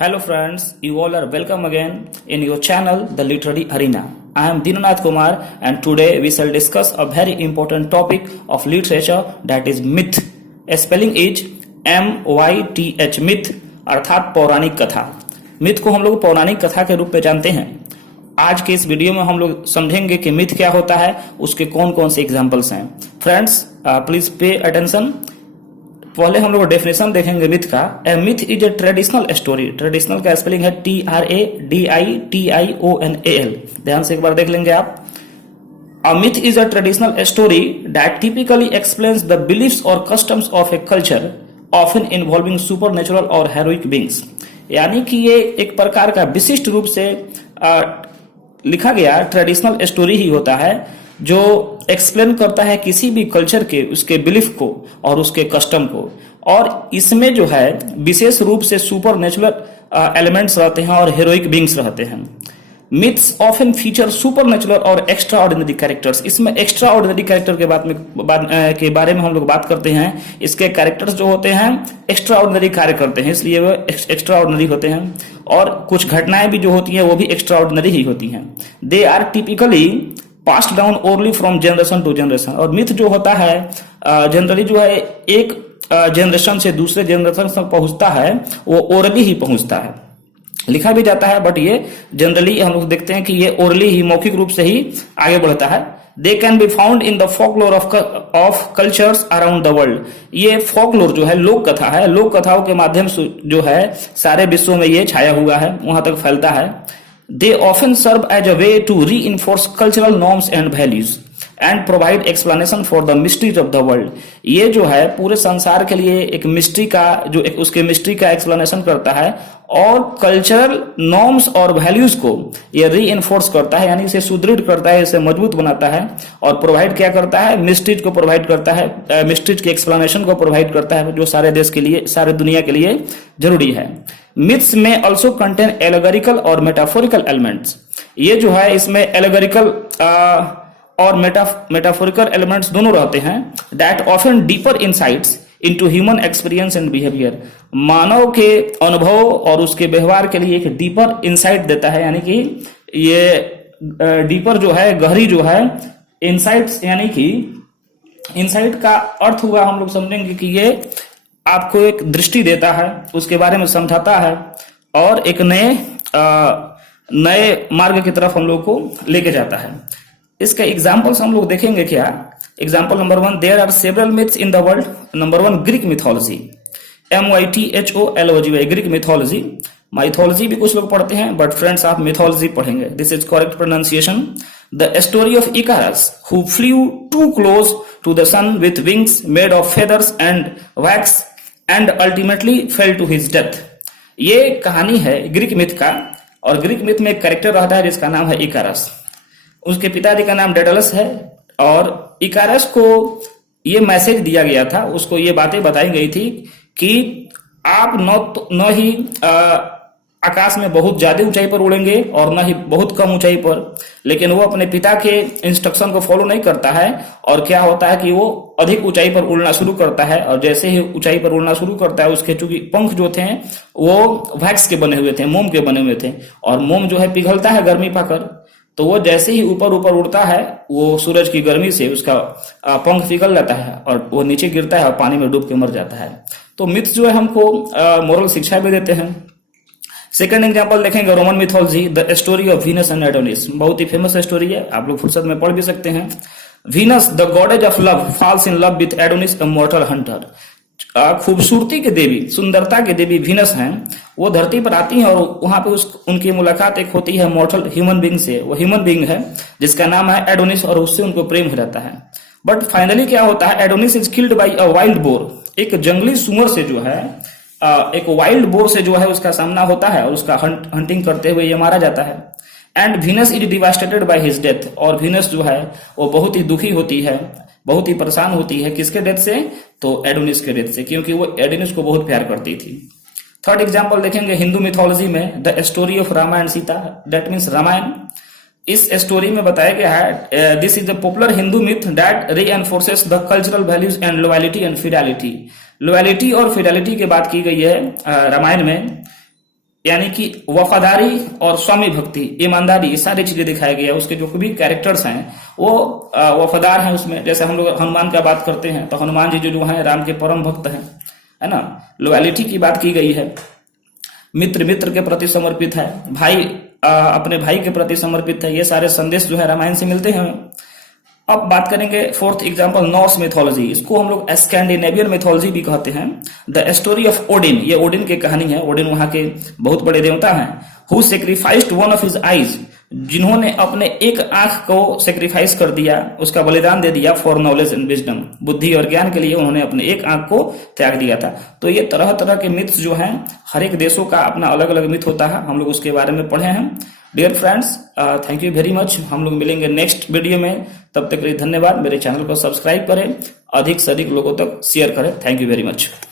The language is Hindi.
Hello friends, you all are welcome again in your channel The Literary Arena. I am Dinanath Kumar and today we shall discuss a very important topic of literature, that is myth. Spelling is MYTH, myth अर्थात पौराणिक कथा। मिथ को हम लोग पौराणिक कथा के रूप में जानते हैं। आज के इस वीडियो में हम लोग समझेंगे कि मिथ क्या होता है, उसके कौन कौन से एग्जाम्पल्स हैं। Friends please pay attention. पहले हम लोग डेफिनेशन देखेंगे मिथ का। ए myth is a traditional story. Traditional का स्पेलिंग है TRADITIONAL। ध्यान से एक बार देख लेंगे आप। A myth is a traditional story that typically explains the beliefs or customs of a culture, often involving supernatural or heroic beings। यानी कि ये एक प्रकार का विशिष्ट रूप से लिखा गया ट्रेडिशनल स्टोरी ही होता है जो एक्सप्लेन करता है किसी भी कल्चर के उसके बिलीफ को और उसके कस्टम को, और इसमें जो है विशेष रूप से सुपर नेचुरल एलिमेंट्स रहते हैं और हेरोइक बींग्स रहते हैं। Myths often feature super natural और एक्स्ट्रा ऑर्डिनरी कैरेक्टर्स। इसमें एक्स्ट्रा ऑर्डिनरी कैरेक्टर के बारे में हम लोग बात करते हैं। इसके कैरेक्टर्स जो होते हैं एक्स्ट्रा ऑर्डिनरी कार्य करते हैं, इसलिए वो एक्स्ट्रा ऑर्डिनरी होते हैं, और कुछ घटनाएं भी जो होती हैं वो भी एक्स्ट्रा ऑर्डिनरी ही होती हैं। They are typically passed down orally from generation to generation. और मिथ जो होता है जनरली जो है एक जनरेशन से दूसरे जनरेशन तक पहुंचता है, वो ओरली ही पहुंचता है। लिखा भी जाता है बट ये जनरली हम लोग देखते हैं कि ये ओरली ही मौखिक रूप से ही आगे बढ़ता है। They can be found in the folklore of cultures around the world. ये फोकलोर जो है लोक कथा है, लोक कथाओं के माध्यम से जो है सारे विश्व में ये छाया हुआ है, वहां तक फैलता है। They often serve as a way to reinforce cultural norms and values and provide explanation for the mysteries of the world। ये जो है पूरे संसार के लिए एक मिस्ट्री का जो एक उसके मिस्ट्री का एक्सप्लेनेशन करता है और कल्चरल नॉर्म्स और वैल्यूज को ये रीइंफोर्स करता है, यानी इसे सुदृढ़ करता है, इसे मजबूत बनाता है, और प्रोवाइड क्या करता है, मिस्ट्रीज को प्रोवाइड करता है, मिस्ट्रीज के एक्सप्लेनेशन को प्रोवाइड करता है जो सारे देश के लिए, सारे दुनिया के लिए जरूरी है। मिथ्स में ऑल्सो कंटेन एलेगोरिकल और मेटाफोरिकल एलिमेंट्स। ये जो है इसमें एलेगोरिकल और मेटाफोरिकल एलिमेंट्स दोनों रहते हैं। That often deeper insights into human experience and behaviour. मानव के अनुभव और उसके व्यवहार के लिए एक डीपर इनसाइट देता है, यानी कि ये डीपर जो है, गहरी जो है इनसाइट्स, यानी कि इनसाइट का अर्थ हुआ हम लोग समझेंगे कि ये आपको एक दृष्टि देता है, उसके बारे में समझाता है और एक नए मार्ग की तरफ हम लोग को लेके जाता है। इसके एग्जाम्पल्स हम लोग देखेंगे क्या। Example number 1, there are several myths in the world. Number 1, Greek mythology, MYTHOLOGY, Greek mythology. Mythology भी कुछ लोग पढ़ते हैं बट फ्रेंड्स आप मिथोलॉजी पढ़ेंगे, this is correct pronunciation. The story of Icarus who flew too close to the sun with wings made of feathers and wax and ultimately fell to his death. ये कहानी है ग्रीक मिथ का, और ग्रीक मिथ में एक कैरेक्टर रहता है जिसका नाम है इकारस। उसके पिताजी का नाम डेडलस है, और इकारस को ये मैसेज दिया गया था, उसको ये बातें बताई गई थी कि आप न ही आकाश में बहुत ज्यादा ऊंचाई पर उड़ेंगे और न ही बहुत कम ऊंचाई पर, लेकिन वो अपने पिता के इंस्ट्रक्शन को फॉलो नहीं करता है, और क्या होता है कि वो अधिक ऊंचाई पर उड़ना शुरू करता है, और जैसे ही ऊंचाई पर उड़ना शुरू करता है उसके चूंकि पंख जो थे वो वैक्स के बने हुए थे, मोम के बने हुए थे, और मोम जो है पिघलता है गर्मी पाकर, तो वो जैसे ही ऊपर ऊपर उड़ता है वो सूरज की गर्मी से उसका पंख पिघल जाता है और वो नीचे गिरता है और पानी में डूब के मर जाता है। तो मिथ जो है हमको मोरल शिक्षा भी देते हैं। सेकंड एग्जांपल देखेंगे Roman mythology, the story of Venus and Adonis. बहुत ही फेमस स्टोरी है, आप लोग फुर्सत में पढ़ भी सकते हैं। Venus the goddess of love falls in love with Adonis, a मॉर्टल Hunter. खूबसूरती की देवी, सुंदरता की देवी वीनस हैं, वो धरती पर आती हैं और वहां पे उनकी मुलाकात एक होती है मॉर्टल ह्यूमन बींग से। वो ह्यूमन बींग है जिसका नाम है एडोनिस, और उससे उनको प्रेम हो जाता है। बट फाइनली क्या होता है, Adonis is killed by a wild boar. एक जंगली सुअर से जो है एक वाइल्ड बोर से जो है उसका सामना होता है और उसका हंटिंग करते हुए ये मारा जाता है। And Venus is devastated by his death. और वीनस जो है वो बहुत ही दुखी होती है, बहुत ही परेशान होती है, किसके डेथ से, तो एडोनिस के डेथ से, क्योंकि वो एडोनिस को बहुत प्यार करती थी। थर्ड एग्जाम्पल देखेंगे हिंदू मिथोलॉजी में, the story of Rama and Sita, that means Ramayana. इस स्टोरी में बताया गया है, this is a popular Hindu myth that reinforces the cultural values and loyalty and fidelity. Loyalty और फिडेलिटी की बात की गई है रामायण में। यानी कि वफादारी और स्वामी भक्ति, ईमानदारी, ये सारी चीजें दिखाई गई है। उसके जो भी कैरेक्टर्स हैं वो वफादार हैं उसमें। जैसे हम लोग हनुमान का बात करते हैं तो हनुमान जी जो हैं राम के परम भक्त हैं, है ना। लॉयलिटी की बात की गई है। मित्र मित्र के प्रति समर्पित है, भाई अपने भाई के प्रति समर्पित है। ये सारे संदेश जो है रामायण से मिलते हैं। अब बात करेंगे फोर्थ एग्जांपल, नॉर्स मिथोलॉजी। इसको हम लोग स्कैंडिनेवियन मिथोलॉजी भी कहते हैं। द स्टोरी ऑफ ओडिन, ये ओडिन की कहानी है। ओडिन वहां के बहुत बड़े देवता हैं। Who sacrificed one of his eyes, जिन्होंने अपने एक आंख को सेक्रीफाइस कर दिया, उसका बलिदान दे दिया, फॉर नॉलेज एंड विजडम, बुद्धि और ज्ञान के लिए उन्होंने अपने एक आंख को त्याग दिया था। तो ये तरह तरह के मिथ्स जो हैं, हर एक देशों का अपना अलग अलग मिथ होता है, हम लोग उसके बारे में पढ़े हैं। Dear friends, thank you very much. हम लोग मिलेंगे नेक्स्ट वीडियो में, तब तक के लिए धन्यवाद। मेरे चैनल को सब्सक्राइब करें, अधिक से अधिक लोगों तक शेयर करें। Thank you very much.